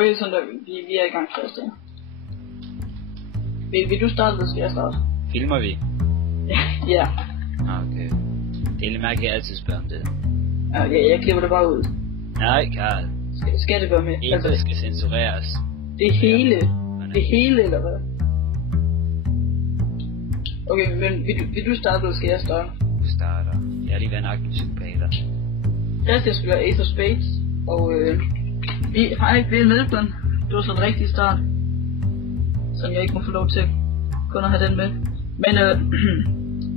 Okay, så vi er i gang først, ja. Vil du starte, eller skal jeg starte? Filmer vi? Ja. Okay. Det er lidt mærkeligt, at jeg altid spørger om det. Okay, jeg klipper det bare ud. Nej, Karl. Skal det være med? Ikke skal censureres. Det hele? Det hele, eller hvad? Okay, men vil du starte, eller skal jeg starte? Du starter. Jeg er lige været nok med psykopater. Jeg spiller Ace of Spades, og vi har ikke ved Melbourne. Det var så en rigtig start, som jeg ikke må få lov til kun at have den med. Men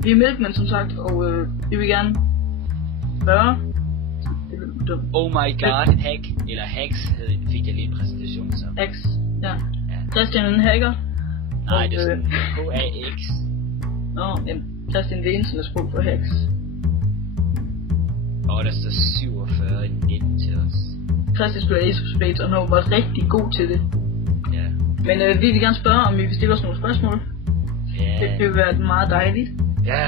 vi er Milkman som sagt, og vi vil gerne spørge. Oh my god, hack, eller hacks fik jeg lige en præsentation som. Hacks, ja. Christian er en hacker. Nej, det er sådan H-A-X. Nå, jamen, Christian det eneste, der sprog for hacks. Og der står 47 i 19 til os. Christian spiller Ace of Spades, og han var rigtig god til det. Ja. Men vi vil gerne spørge, om I vil stille os nogle spørgsmål. Ja. Det vil være meget dejligt. Ja.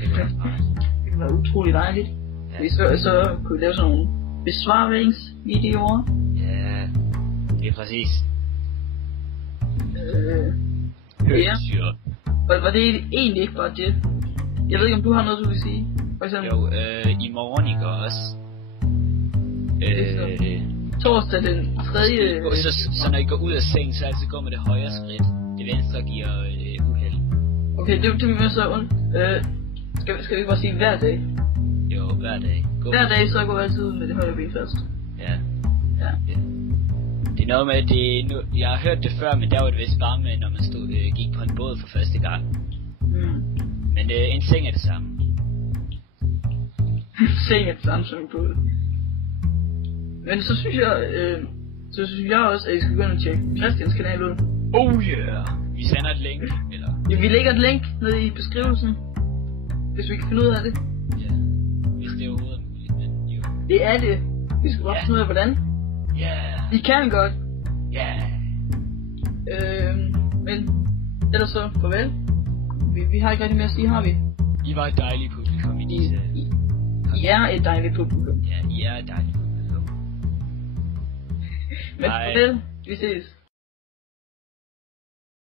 Det vil være smart. Det vil være utroligt dejligt. Ja. Så kunne vi lave sådan nogle besvaringsvideoer. Ja, det er præcis. Ja. Var det egentlig ikke bare det? Jeg ved ikke, om du har noget, du vil sige? For eksempel. Jo, i morgen ikke også. Torsdag den 3. Så når I går ud af seng, så altid gå med det højre skridt. Det venstre giver uheld. Okay, det vil vi så skal vi ikke bare sige hver dag? Jo, hver dag. Hver dag så går jeg altid ud med det højre ben først. Ja. Det er noget med, jeg har hørt det før, men der var det vist bare med, når man gik på en båd for første gang. Men en seng er det samme. Seng er det samme som en båd. Men så synes jeg også, at I skal gå ind og tjekke Christians kanal ud. Oh yeah! Vi sender et link, eller? Ja, vi lægger et link nede i beskrivelsen, hvis vi kan finde ud af det. Ja, hvis det er overhovedet muligt, men jo. Det er det. Vi skal bare finde ud af, hvordan. Ja. Vi kan godt. Ja. Men ellers så farvel. Vi har ikke rigtig mere at sige, har vi? I var et dejligt publikum i disse... I er et dejligt publikum. Ja, I er et dejligt publikum. Men farvel. Vi ses.